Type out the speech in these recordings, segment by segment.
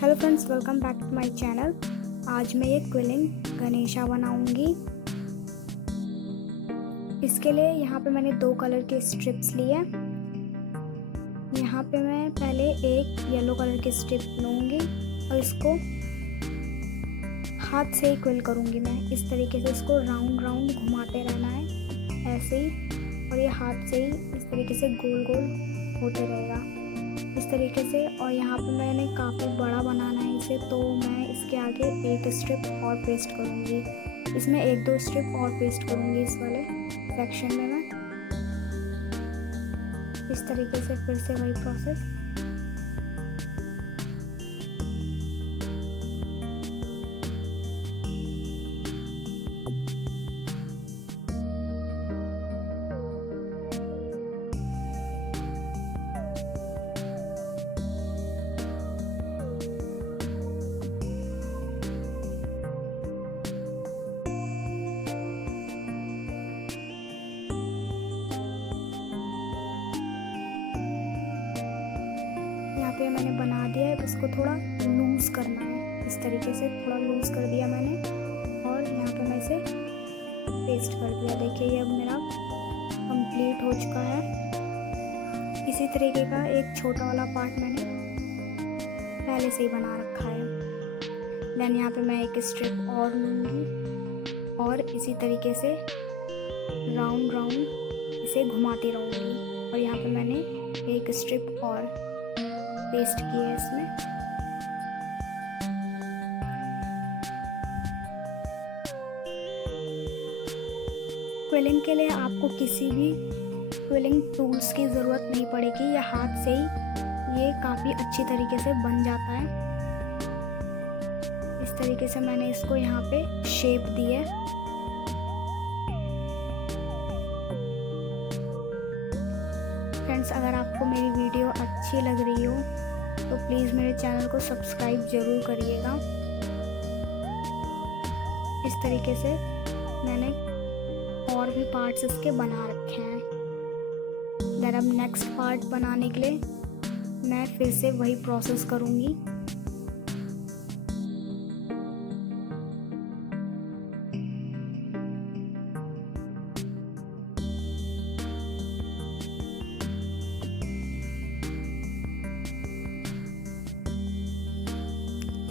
Hello friends, welcome back to my channel. आज मैं ये क्विलिंग गणेशा बनाऊंगी। इसके लिए यहाँ पे मैंने 2 कलर के स्ट्रिप्स लिए। यहाँ पे मैं पहले एक येलो कलर की स्ट्रिप लूँगी और इसको हाथ से ही क्विल करूँगी। मैं इस तरीके से इसको राउंड राउंड घुमाते रहना है ऐसे ही, और ये हाथ से ही इस तरीके से गोल गोल होते रहेगा इस तरीके से। और यहाँ पे मैंने काफ़ी बड़ा बनाना है इसे, तो मैं इसके आगे एक स्ट्रिप और पेस्ट करूँगी। इसमें 1-2 स्ट्रिप और पेस्ट करूँगी इस वाले सेक्शन में मैं। इस तरीके से फिर से वही प्रोसेस। यहाँ पे मैंने बना दिया है, इसको थोड़ा लूज करना है। इस तरीके से थोड़ा लूज कर दिया मैंने और यहाँ पे मैं इसे पेस्ट कर दिया। देखिए ये अब मेरा कंप्लीट हो चुका है। इसी तरीके का एक छोटा वाला पार्ट मैंने पहले से ही बना रखा है। देन यहाँ पे मैं एक स्ट्रिप और लूँगी और इसी तरीके से राउंड राउंड इसे घुमाती रहूँगी। और यहाँ पे मैंने एक स्ट्रिप और पेस्ट किया है इसमें। क्विलिंग के लिए आपको किसी भी क्विलिंग टूल्स की ज़रूरत नहीं पड़ेगी, या हाथ से ही ये काफ़ी अच्छी तरीके से बन जाता है। इस तरीके से मैंने इसको यहाँ पे शेप दी है। फ्रेंड्स, अगर आपको मेरी वीडियो अच्छी लग रही हो तो प्लीज़ मेरे चैनल को सब्सक्राइब ज़रूर करिएगा। इस तरीके से मैंने और भी पार्ट्स इसके बना रखे हैं। देन अब नेक्स्ट पार्ट बनाने के लिए मैं फिर से वही प्रोसेस करूँगी।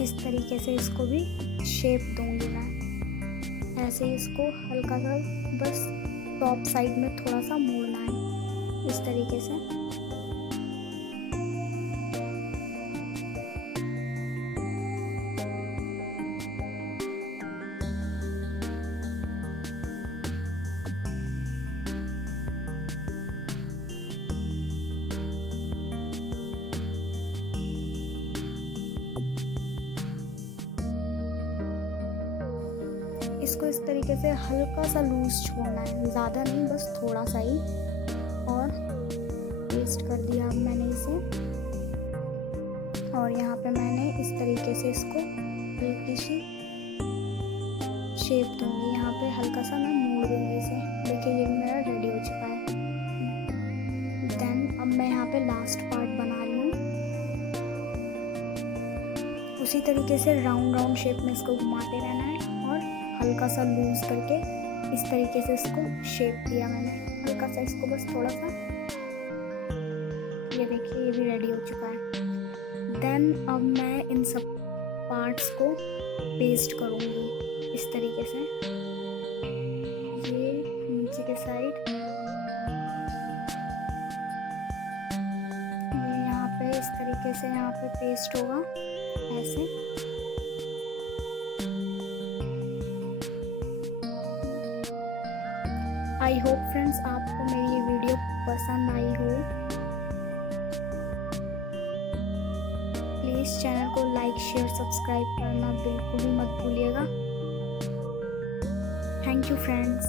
इस तरीके से इसको भी शेप दूंगी मैं। ऐसे ही इसको हल्का सा बस टॉप साइड में थोड़ा सा मोड़ना है इस तरीके से। इसको इस तरीके से हल्का सा लूज छोड़ना है, ज़्यादा नहीं, बस थोड़ा सा ही। और पेस्ट कर दिया अब मैंने इसे। और यहाँ पे मैंने इस तरीके से इसको हल्की सी शेप दूंगी। यहाँ पे हल्का सा मैं मोड़ दूंगी इसे। देखिए ये मेरा रेडी हो चुका है। देन अब मैं यहाँ पे लास्ट पार्ट बना रही हूँ। उसी तरीके से राउंड राउंड शेप में इसको घुमाते रहना है और हल्का सा लूज करके इस तरीके से इसको शेप दिया मैंने। हल्का सा इसको बस थोड़ा सा। ये देखिए ये भी रेडी हो चुका है। देन अब मैं इन सब पार्ट्स को पेस्ट करूँगी इस तरीके से। ये नीचे के साइड, ये यहाँ पे इस तरीके से यहाँ पे पेस्ट होगा ऐसे। आई होप फ्रेंड्स आपको मेरी ये वीडियो पसंद आई हो। प्लीज़ चैनल को लाइक, शेयर, सब्सक्राइब करना बिल्कुल भी मत भूलिएगा। Thank you friends.